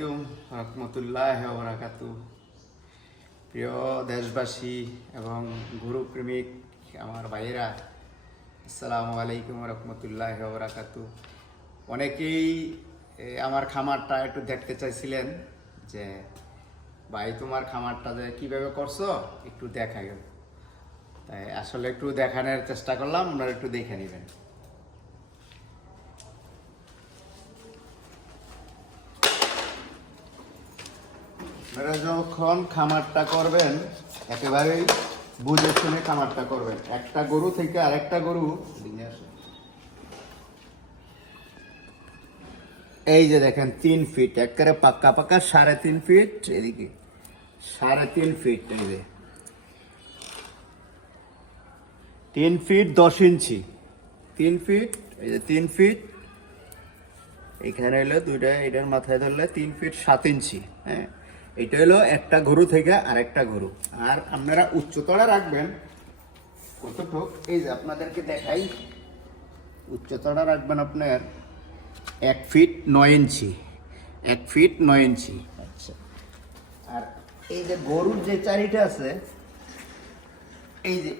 আলাইকুম রহমতুল্লাহ বারাকাতু। প্রিয় দেশবাসী এবং গুরুপ্রেমিক আমার ভাইয়েরা, আসসালামু আলাইকুম রহমতুল্লাহ বারাকাতু। অনেকেই আমার খামারটা একটু দেখতে চাইছিলেন যে ভাই তোমার খামারটা যে কীভাবে করছো একটু দেখাই। তাই আসলে একটু দেখানোর চেষ্টা করলাম, আপনারা একটু দেখে নেবেন। আপনারা যখন খামারটা করবেন একেবারেই বুঝে শুনে খামারটা করবেন। একটা গরু থেকে আরেকটা গরু, এই যে দেখেন 3 ফিট একেবারে পাক্কা পাক্কা 3.5 ফিট, এদিকে 3.5 ফিট, এই যে 3 ফিট 10 ইঞ্চি, 3 ফিট, এই যে 3 ফিট, এখানে হলো দুইটা, এটার মাথায় ধরলে 3 ফিট 7 ইঞ্চি। হ্যাঁ, এটা হলো একটা গরু থেকে আরেকটা গরু। আর আপনারা উচ্চতরা রাখবেন কতটুক, এই যে আপনাদেরকে দেখাই, উচ্চতরা রাখবেন আপনার 1 ফিট 9 ইঞ্চি, 1 ফিট 9 ইঞ্চি। আচ্ছা, আর এই যে গরুর যে চারিটা আছে,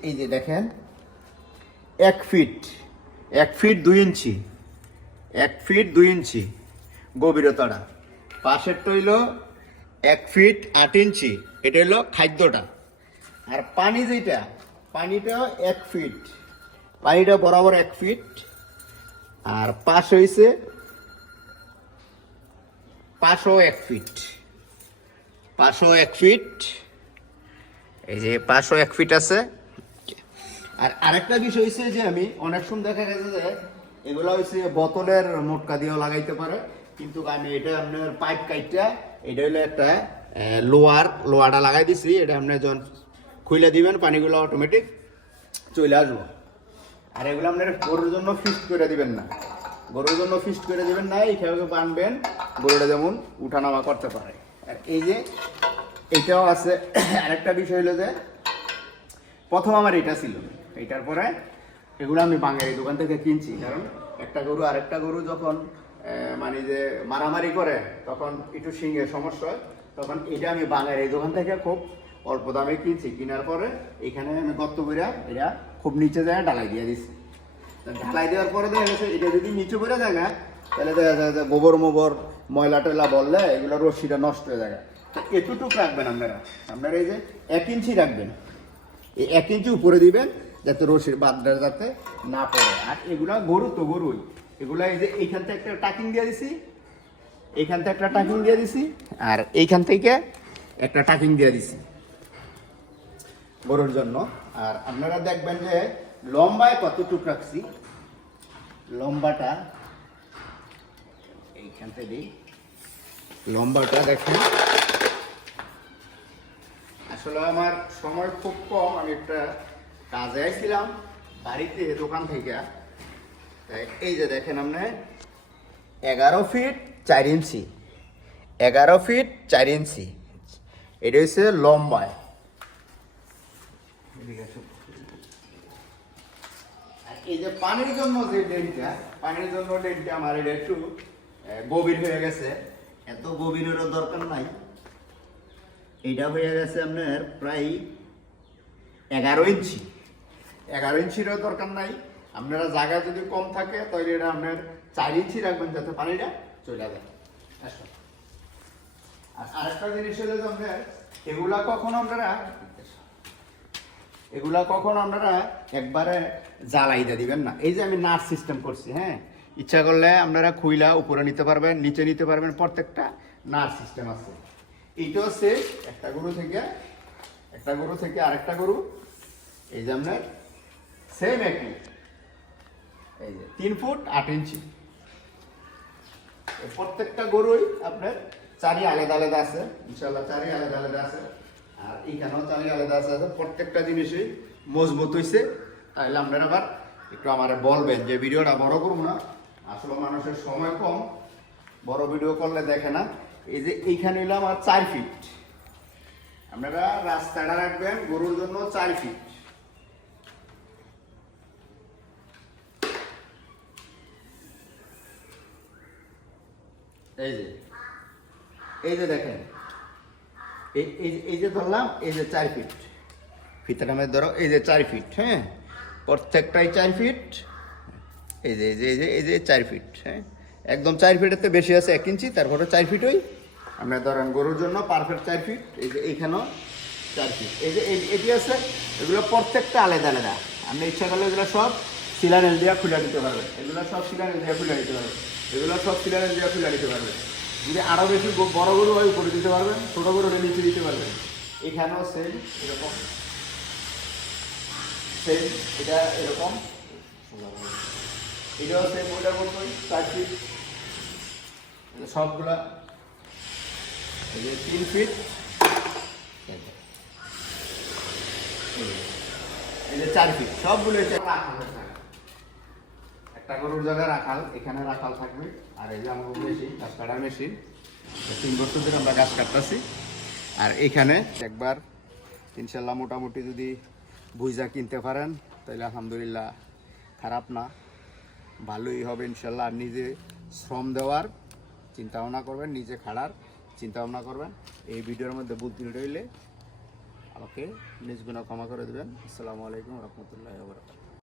এই যে দেখেন 1 ফিট 1 ফিট 2 ইঞ্চি, 1 ফিট 2 ইঞ্চি গভীরতাটা। পাশেরটা হইল 1 ফিট 8 ইঞ্চি, এটা হলো খাদ্যটা। আর পানি যেটা, পানিটা 1 ফিট, পানিটা বরাবর 1 ফিট। আর পাশ হয়েছে পাশও 1 ফিট, পাশও 1 ফিট, এই যে পাশও 1 ফিট আছে। আর আরেকটা বিষয় হয়েছে যে আমি অনেক সময় দেখা গেছে যে এগুলো হচ্ছে বোতলের মোটকা দিয়েও লাগাইতে পারে, কিন্তু আমি এটা আপনার পাইপ কাইটটা, এটা হলো একটা লোয়াটা লাগাই দিছি। এটা আপনি যখন খুলে দিবেন পানিগুলো অটোমেটিক চলে আসবো। আর এগুলো আপনার গরুর জন্য ফিক্সড করে দিবেন না, গরুর জন্য ফিক্সড করে দিবেন না, এইভাবে বানবেন গরুটা যেমন উঠানামা করতে পারে। আর এই যে এটাও আছে। আরেকটা বিষয় হলো যে প্রথম আমার এটা ছিল, এটার পরে এগুলো আমি বাঙালি দোকান থেকে কিনছি। কারণ একটা গরু আরেকটা গরু যখন মানে যে মারামারি করে তখন একটু শিঙের সমস্যা হয়, তখন এটা আমি বাঙালি দোকান থেকে খুব অল্প দামে কিনছি। কেনার পরে এখানে আমি গর্ত করে এটা খুব নিচে যায় ঢালাই দিয়ে দিচ্ছি। ঢালাই দেওয়ার পরে দেখা গেছে এটা যদি নিচে পড়ে যায় না, তাহলে দেখা যায় যে গোবর মোবর ময়লা টয়লা বললে এগুলো রশ্মিটা নষ্ট হয়ে যায়। তো এতটুকু রাখবেন আপনারা, আপনারা এই যে 1 ইঞ্চি রাখবেন, এই 1 ইঞ্চি উপরে দিবেন যাতে রশির বাদটা যাতে না পড়ে। আর এগুলা গরু তো গরুই, এগুলা এই যে এইখান থেকে একটা টাকিং দিয়ে দিছি, এইখান থেকে একটা টাকিং দিয়ে দিছি, আর এইখান থেকে একটা টাকিং দিয়ে দিছি গরুর জন্য। আর আপনারা দেখবেন যে লম্বায় কতটুক রাখছি, লম্বাটা এইখান থেকে লম্বাটা দেখেন। আসলে আমার সময় খুব কম, আমি একটা কাজে আইছিলাম বাড়িতে দোকান থেকে। এই যে দেখেন আপনি 11 ফিট 4 ইঞ্চি, 11 ফিট 4 ইঞ্চি, এটা হচ্ছে লম্বায়। এই যে পানির জন্য যে ড্রেনটা, পানির জন্য ড্রেনটা আমার এটা একটু গভীর হয়ে গেছে, এত গভীরেরও দরকার নাই। এটা হয়ে গেছে আপনার প্রায় 11 ইঞ্চি, 11 ইঞ্চিরও দরকার নাই। আপনারা জায়গা যদি কম থাকে তাহলে এটা আপনার 4 ইঞ্চি রাখবেন যাতে পানিটা চলে যায়। আর আরেকটা জিনিস হলো যে আপনার এগুলা কখনো আপনারা একবারে জ্বালাই দিয়ে দিবেন না। এই যে আমি নাট সিস্টেম করছি, হ্যাঁ, ইচ্ছা করলে আপনারা খুইলা উপরে নিতে পারবেন, নিচে নিতে পারবেন, প্রত্যেকটা নাট সিস্টেম আছে। এইটা হচ্ছে একটা গরু থেকে আরেকটা গরু, এই যে আপনার সেম একই, এই যে 3 ফুট 8 ইঞ্চি। প্রত্যেকটা গরুই আপনার চারি আলাদা আলাদা আছে, ইনশাল্লাহ চারি আলাদা আলাদা আছে। আর এইখানেও চারি আলাদা আছে, প্রত্যেকটা জিনিসই মজবুত হয়েছে। তাহলে আপনারা আবার একটু আমার বলবেন যে ভিডিওটা বড় করবো না, আসলে মানুষের সময় কম, বড় ভিডিও করলে দেখে না। এই যে এইখানে হইলো আমার 4 ফিট, আপনারা রাস্তাটা রাখবেন গরুর জন্য 4 ফিট। এই যে এই যে দেখেন, এই যে ধরলাম, এই যে 4 ফিট ফিতাটা মধ্যে ধরো, এই যে 4 ফিট, হ্যাঁ, প্রত্যেকটাই 4 ফিট। এই যে 4 ফিট, হ্যাঁ, একদম 4 ফিটের তো বেশি আছে 1 ইঞ্চি, তারপরে 4 ফিট ওই আমরা ধরেন গরুর জন্য পারফেক্ট 4 ফিট। এই যে এইখানেও 4 ফিট, এই যে এটি আছে, এগুলো প্রত্যেকটা আলাদা আলাদা। আপনি ইচ্ছা করলে এগুলো সব সিলানেল দিয়ে খুলে দিতে পারবেন, এগুলো সব সিলানেল দিয়ে খুলে দিতে পারবেন, এগুলো সব সিলানেল দিয়ে খুলে দিতে পারবেন। যদি আরও বেশি বড় গরু হয় উপরে দিতে পারবেন, ছোটো গরু হলে নিচে দিতে পারবেন। এখানেও সেম এরকম, সেম এটা এরকম, এটাও সেম ওটার মতোই 4 ফিট। সবগুলা এই যে 3 ফিট, এই যে 4 ফিট, সবগুলো একটা গরুর জায়গায় রাখাল, এখানে রাখাল থাকবে। আর এই যে আমার মেশিন, গাছ কাটার মেশিন, 3 বছর ধরে আমরা গাছ কাটতেছি। আর এখানে একবার ইনশাল্লাহ মোটামুটি যদি বুঝা কিনতে পারেন তাহলে আলহামদুলিল্লাহ খারাপ না, ভালোই হবে ইনশাল্লাহ। আর নিজে শ্রম দেওয়ার চিন্তা ভাবনা করবেন, নিজে খাড়ার চিন্তা ভাবনা করবেন। এই ভিডিওর মধ্যে বুদ্ধি রইলে আমাকে নিজ গুণা ক্ষমা করে দেবেন। আসসালামু আলাইকুম রহমতুল্লাহ।